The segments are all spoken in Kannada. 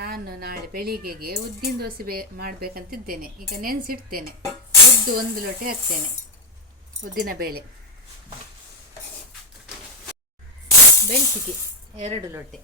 ನಾನು ನಾಳೆ ಬೆಳಿಗ್ಗೆಗೆ ಉದ್ದಿನ ದೋಸೆ ಬೇ ಮಾಡಬೇಕಂತಿದ್ದೇನೆ. ಈಗ ನೆನೆಸಿಡ್ತೇನೆ. ಉದ್ದು ಒಂದು ಲೋಟೆ ಹಾಕ್ತೇನೆ ಉದ್ದಿನ ಬೇಳೆ. ಬೆಳ್ತಿಗೆ ಎರಡು ಲೋಟೆ.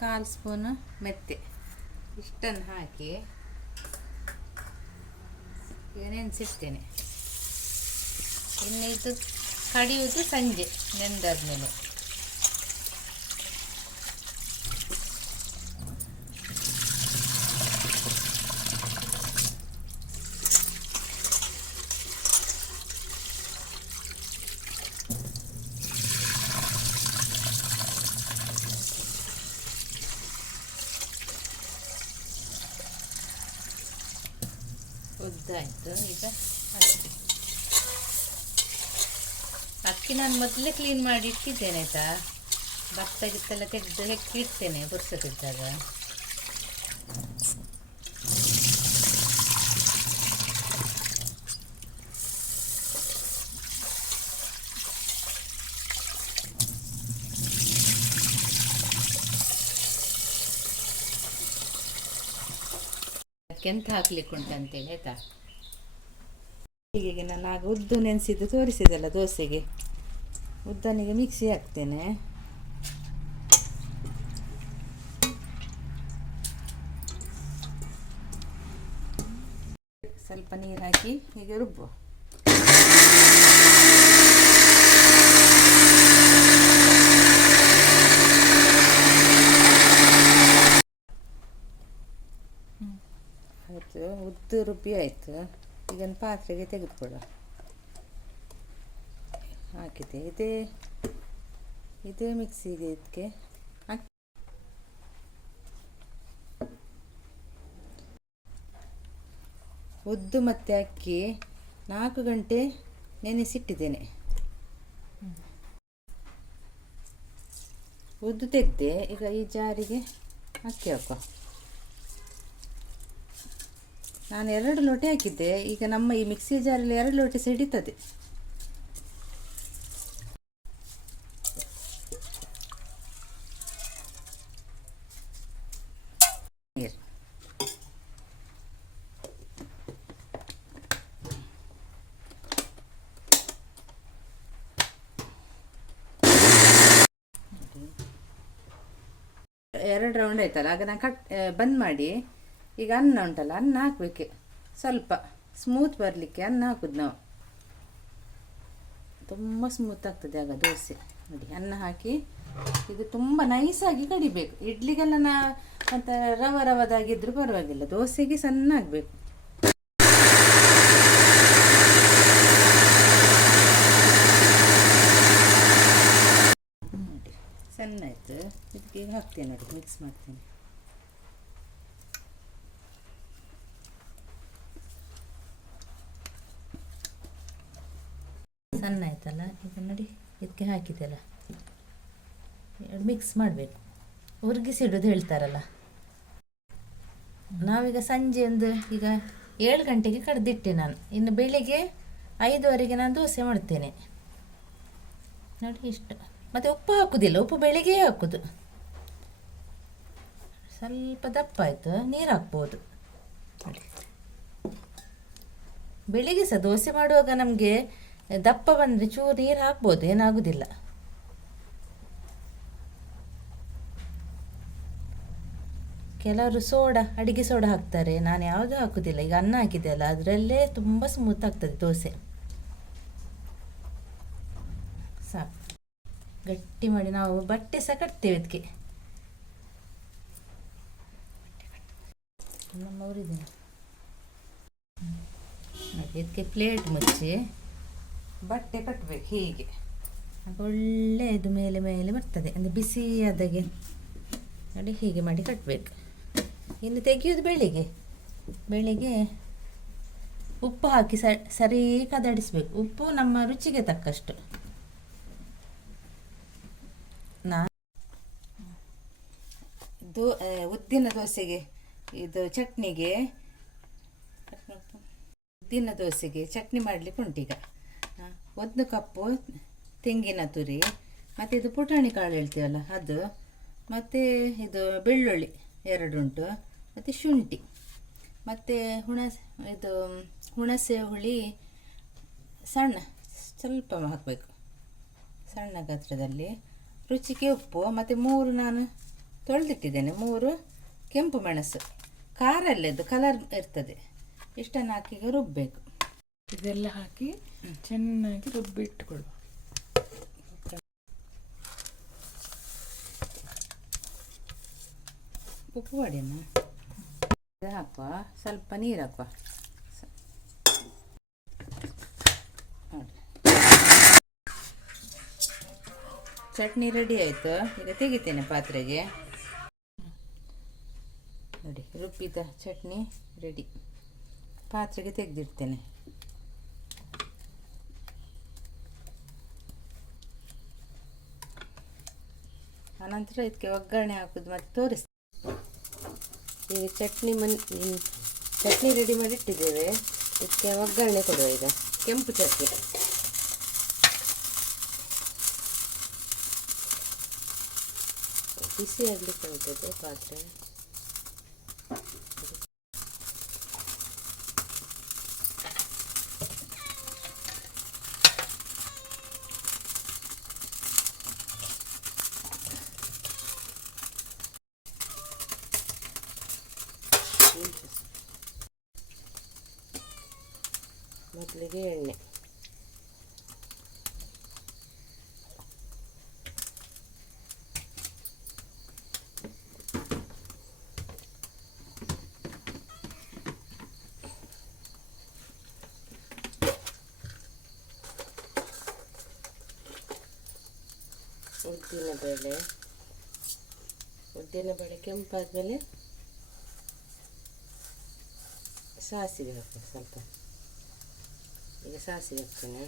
ಕಾಲು ಸ್ಪೂನು ಮೆತ್ತೆ. ಇಷ್ಟನ್ನು ಹಾಕಿ ಈಗ ನೆನೆಸಿಡ್ತೇನೆ. ಇನ್ನು ಇದು ಕಡಿಯುವುದು ಸಂಜೆ ನೆಂದಾದ್ಮೇಲೆ. ಉದ್ದಾಯಿತು. ಈಗ ಅಕ್ಕಿ ಅಕ್ಕಿ ನಾನು ಮೊದಲೇ ಕ್ಲೀನ್ ಮಾಡಿ ಇಟ್ಟಿದ್ದೇನೆ ಆಯಿತಾ ಭತ್ತ ಗಿತ್ತೆಲ್ಲ ತೆಗೆದು ಹೆಕ್ಕಿ ಇಡ್ತೇನೆ ಬುರ್ಸಕ್ಕಿದ್ದಾಗ ಕೆಂತ ಹಾಕ್ಲಿಕ್ಕೆ ಉಂಟಂತೇಳಿ ಆಯ್ತಾ ಹೀಗೆ ನಾನು ಆಗ ಉದ್ದು ನೆನೆಸಿದ್ದು ತೋರಿಸಿದಲ್ಲ ದೋಸೆಗೆ. ಉದ್ದನಿಗೆ ಮಿಕ್ಸಿ ಹಾಕ್ತೇನೆ. ಸ್ವಲ್ಪ ನೀರು ಹಾಕಿ ಹೀಗೆ ರುಬ್ಬು ಆಯಿತು, ಉದ್ದು ರುಬ್ಬಿ ಆಯಿತು. ಇದನ್ನು ಪಾತ್ರೆಗೆ ತೆಗೆದುಕೊಳ್ಳ ಹಾಕಿದೆ ಇದೇ ಇದೇ ಮಿಕ್ಸಿಗೆ ಇದಕ್ಕೆ ಉದ್ದು ಮತ್ತು ಅಕ್ಕಿ ನಾಲ್ಕು ಗಂಟೆ ನೆನೆಸಿಟ್ಟಿದ್ದೇನೆ. ಉದ್ದು ತೆಗೆದೆ, ಈಗ ಈ ಜಾರಿಗೆ ಅಕ್ಕಿ ಹಾಕುವ. ನಾನು ಎರಡು ಲೋಟೆ ಹಾಕಿದ್ದೆ. ಈಗ ನಮ್ಮ ಈ ಮಿಕ್ಸಿ ಜಾರಲ್ಲಿ ಎರಡು ಲೋಟೆ ಸಿಡಿತದೆ. ಎರಡು ರೌಂಡ್ ಆಯ್ತಲ್ಲ, ಆಗ ನಾನು ಕಟ್ ಬಂದ್ ಮಾಡಿ. ಈಗ ಅನ್ನ ಉಂಟಲ್ಲ, ಅನ್ನ ಹಾಕಬೇಕು. ಸ್ವಲ್ಪ ಸ್ಮೂತ್ ಬರಲಿಕ್ಕೆ ಅನ್ನ ಹಾಕುದು ನಾವು. ತುಂಬ ಸ್ಮೂತ್ ಆಗ್ತದೆ ಆಗ ದೋಸೆ. ನೋಡಿ, ಅನ್ನ ಹಾಕಿ ಇದು ತುಂಬ ನೈಸಾಗಿ ಕಡಿಬೇಕು. ಇಡ್ಲಿಗೆಲ್ಲ ನಾ ಅಂತ ರವ ರವದಾಗಿದ್ದರೂ ಪರವಾಗಿಲ್ಲ, ದೋಸೆಗೆ ಸಣ್ಣ ಆಗಬೇಕು ಸಣ್ಣ ಆಯಿತು ಇದಕ್ಕೆ ಹಾಕ್ತೇನೆ ನೋಡಿ ಮಿಕ್ಸ್ ಮಾಡ್ತೇನೆ. ಸಣ್ಣ ಆಯ್ತಲ್ಲ ಈಗ ನೋಡಿ ಇದಕ್ಕೆ ಹಾಕಿದ್ದೆಲ್ಲ ಎರಡು ಮಿಕ್ಸ್ ಮಾಡಬೇಕು. ಉರ್ಗಿಸಿಡೋದು ಹೇಳ್ತಾರಲ್ಲ. ನಾವೀಗ ಸಂಜೆ ಒಂದು ಈಗ ಏಳು ಗಂಟೆಗೆ ಕಡ್ದಿಟ್ಟೆ ನಾನು. ಇನ್ನು ಬೆಳಿಗ್ಗೆ ಐದುವರೆಗೆ ನಾನು ದೋಸೆ ಮಾಡ್ತೇನೆ. ನೋಡಿ ಇಷ್ಟು. ಮತ್ತು ಉಪ್ಪು ಹಾಕೋದಿಲ್ಲ. ಉಪ್ಪು ಬೆಳಿಗ್ಗೆ ಹಾಕುದು. ಸ್ವಲ್ಪ ದಪ್ಪ ಆಯಿತು. ನೀರು ಹಾಕ್ಬೋದು. ಬೆಳಿಗ್ಗೆ ಸಹ ದೋಸೆ ಮಾಡುವಾಗ ನಮಗೆ ದಪ್ಪ ಬಂದರೆ ಚೂರು ನೀರು ಹಾಕ್ಬೋದು, ಏನಾಗುದಿಲ್ಲ. ಕೆಲವರು ಸೋಡಾ, ಅಡಿಗೆ ಸೋಡಾ ಹಾಕ್ತಾರೆ. ನಾನು ಯಾವುದೂ ಹಾಕುದಿಲ್ಲ. ಈಗ ಅನ್ನ ಹಾಕಿದೆ ಅಲ್ಲ, ಅದರಲ್ಲೇ ತುಂಬ ಸ್ಮೂತ್ ಆಗ್ತದೆ ದೋಸೆ. ಸಾಕು. ಗಟ್ಟಿ ಮಾಡಿ ನಾವು ಬಟ್ಟೆ ಸಹ ಕಟ್ತೇವೆ ಅದಕ್ಕೆ ನಮ್ಮ ಇದಕ್ಕೆ ಪ್ಲೇಟ್ ಮುಚ್ಚಿ. ಬಟ್ಟೆ ಕಟ್ಟಬೇಕು ಹೀಗೆ. ಒಳ್ಳೆಯದು ಮೇಲೆ ಮೇಲೆ ಬರ್ತದೆ ಅಂದರೆ ಬಿಸಿಯಾದಾಗೆ ನೋಡಿ ಹೀಗೆ ಮಾಡಿ ಕಟ್ಟಬೇಕು ಇನ್ನು ತೆಗೆಯೋದು ಬೆಳಿಗ್ಗೆ. ಬೆಳಿಗ್ಗೆ ಉಪ್ಪು ಹಾಕಿ ಸರಿ ಕದಡಿಸ್ಬೇಕು. ಉಪ್ಪು ನಮ್ಮ ರುಚಿಗೆ ತಕ್ಕಷ್ಟು. ನಾ ದೋ ಉದ್ದಿನ ದೋಸೆಗೆ ಇದು ಚಟ್ನಿಗೆ ಉದ್ದಿನ ದೋಸೆಗೆ ಚಟ್ನಿ ಮಾಡಲಿಕ್ಕೆ ಉಂಟೀಗ ಒಂದು ಕಪ್ಪು ತೆಂಗಿನ ತುರಿ, ಮತ್ತು ಇದು ಪುಟಾಣಿ ಕಾಳು ಹೇಳ್ತೀವಲ್ಲ, ಅದು, ಮತ್ತು ಇದು ಬೆಳ್ಳುಳ್ಳಿ ಎರಡುಂಟು, ಮತ್ತು ಶುಂಠಿ, ಮತ್ತು ಹುಣಸೆ ಇದು ಹುಣಸೆ ಹುಳಿ ಸಣ್ಣ, ಸ್ವಲ್ಪ ಹಾಕಬೇಕು. ಸಣ್ಣ ಗಾತ್ರದಲ್ಲಿ ರುಚಿಗೆ ಉಪ್ಪು, ಮತ್ತು ಮೂರು ನಾನು ತೊಳೆದಿಟ್ಟಿದ್ದೇನೆ, ಮೂರು ಕೆಂಪು ಮೆಣಸು. ಖಾರ ಅಲ್ಲದು ಕಲರ್ ಇರ್ತದೆ. ಇಷ್ಟನ್ನು ಹಾಕಿಗೆ ರುಬ್ಬಬೇಕು ಇದೆಲ್ಲ ಹಾಕಿ ಚೆನ್ನಾಗಿ ರುಬ್ಬಿಟ್ಕೊಳ್ಳುವ ಉಪ್ಪು ಮಾಡಿ ಅಮ್ಮ ಹಾಕುವ? ಸ್ವಲ್ಪ ನೀರು ಹಾಕುವ? ಚಟ್ನಿ ರೆಡಿ ಆಯಿತು. ಈಗ ತೆಗಿತೇನೆ ಪಾತ್ರೆಗೆ. ನೋಡಿ, ರುಬ್ಬಿದ ಚಟ್ನಿ ರೆಡಿ ಪಾತ್ರೆಗೆ ತೆಗೆದಿಡ್ತೇನೆ. ಆನಂತರ ಇದಕ್ಕೆ ಒಗ್ಗರಣೆ ಹಾಕೋದು ಮತ್ತೆ ತೋರಿಸ್ತೀವಿ ಈಗ ಚಟ್ನಿ ಮನ್ ಚಟ್ನಿ ರೆಡಿ ಮಾಡಿ ಇಟ್ಟಿದ್ದೇವೆ ಇದಕ್ಕೆ ಒಗ್ಗರಣೆ ಕೊಡುವ ಈಗ. ಕೆಂಪು ಚಟ್ನಿ. ಬಿಸಿ ಆಗಲಿಕ್ಕೆ ಉಂಟದೆ ಪಾತ್ರೆ. ಮೊದಲಿಗೆ ಎಣ್ಣೆ ಉದ್ದಿನ ಬೇಳೆ ಉದ್ದಿನ ಬೇಳೆ ಕೆಂಪಾದ್ಮೇಲೆ ಸಾಸಿವೆ ಹಾಕಬೇಕು ಸ್ವಲ್ಪ ಈಗ ಸಾಸಿವೆ ಹಾಕ್ತೇನೆ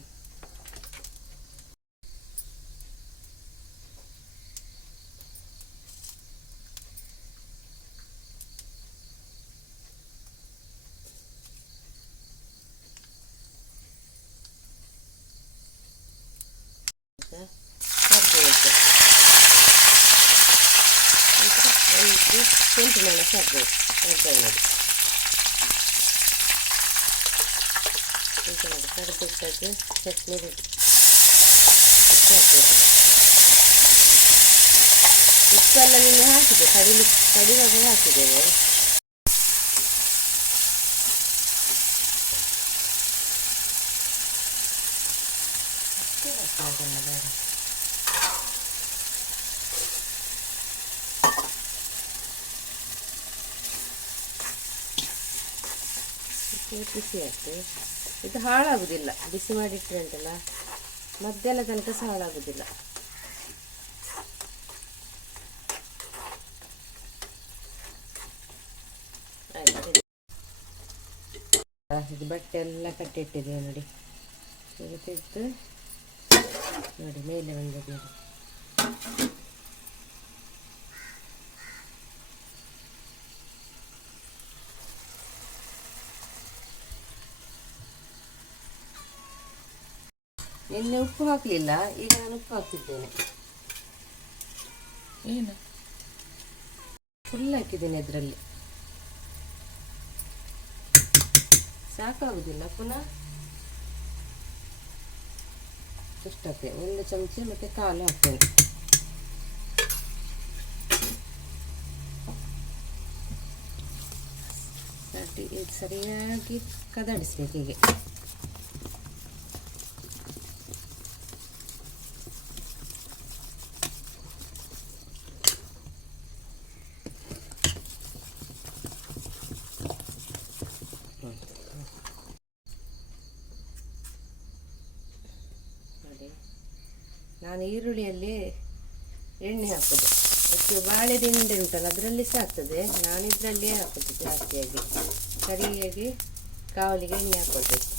ಈಗ ಕರ್ಬೇವು ಹಾಕ್ಬೇಕು. ನಂತರ ಒಂದು ಕೆಂಪು ಮೆಣಸು ಹಾಕ್ಬೇಕು ಒಗ್ಗರಣೆಗೆ ಈಗ ನೋಡಿ ಕರಿಬಿಟ್ಟದ್ದು ಚಟ್ನಿ ರೆಡಿ ಇಷ್ಟು ಹಾಕ್ಬೇಕು ಉಪ್ಪೆಲ್ಲ ನಿನ್ನೆ ಹಾಕಿದೆ ಕಡಿಲಿ ಕಡಿವಾಗ ಹಾಕಿದ್ದೇವೆ ಅಷ್ಟೇ ಹಾಕೋದಲ್ಲ ಬೇಡ ಇದು ಬಿಸಿ ಆಗ್ತದೆ ಇದು ಹಾಳಾಗುದಿಲ್ಲ, ಬಿಸಿ ಮಾಡಿಟ್ರೆ ಉಂಟಲ್ಲ ಮಧ್ಯಾಹ್ನ ತನಕ ಸಹ ಹಾಳಾಗುದಿಲ್ಲ. ಇದು ಬಟ್ಟೆ ಎಲ್ಲ ಕಟ್ಟಿಟ್ಟಿದೆ ನೋಡಿ. ತೆಗೆದು ನೋಡಿ, ಮೇಲೆ ಬಂದಿದೆ. ನಿನ್ನೆ ಉಪ್ಪು ಹಾಕಲಿಲ್ಲ ಈಗ ನಾನು ಉಪ್ಪು ಹಾಕಿದ್ದೇನೆ ಏನು? ಫುಲ್ ಹಾಕಿದ್ದೇನೆ ಅದರಲ್ಲಿ. ಸಾಕಾಗುದಿಲ್ಲ ಪುನಃ ಇಷ್ಟು ಹಾಕ್ತೇನೆ. ಒಂದು ಚಮಚ ಮತ್ತೆ ಕಾಲು ಹಾಕ್ತೇನೆ. ಸರಿ ಇದು ಸರಿಯಾಗಿ ಕದಡಿಸ್ಬೇಕು ಹೀಗೆ ನೋಡಿ ನಾನು ಈರುಳ್ಳಿಯಲ್ಲಿ ಎಣ್ಣೆ ಹಾಕೋದು. ಅದಕ್ಕೆ ಬಾಳೆದಿಂಡೆ ಉಂಟಲ್ಲ, ಅದರಲ್ಲಿ ಸಹ ಆಗ್ತದೆ. ನಾನು ಇದರಲ್ಲೇ ಹಾಕೋದು ಜಾಸ್ತಿಯಾಗಿ. ಸರಿಯಾಗಿ ಕಾವಲಿಗೆ ಎಣ್ಣೆ ಹಾಕೊಳ್ಬೇಕು.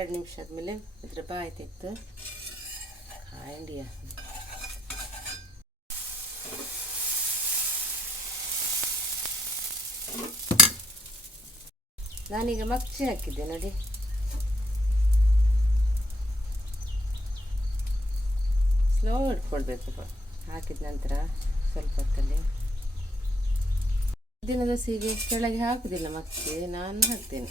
ಎರಡು ನಿಮಿಷ ಆದಮೇಲೆ ಇದ್ರ ಬಾಯಿ ತೆಗೆದು ಕಾಂಡಿಯ ನಾನೀಗ ಮಗ್ಚಿ ಹಾಕಿದ್ದೆ ನೋಡಿ ಸ್ಲೋ ಇಟ್ಕೊಳ್ಬೇಕು ಹಾಕಿದ ನಂತರ ಸ್ವಲ್ಪ ಹೊತ್ತಲ್ಲಿ. ದಿನದ ಸೀಗೆ ಕೆಳಗೆ ಹಾಕುದಿಲ್ಲ ಮಕ್ಕಿ ನಾನು ಹಾಕ್ತೇನೆ.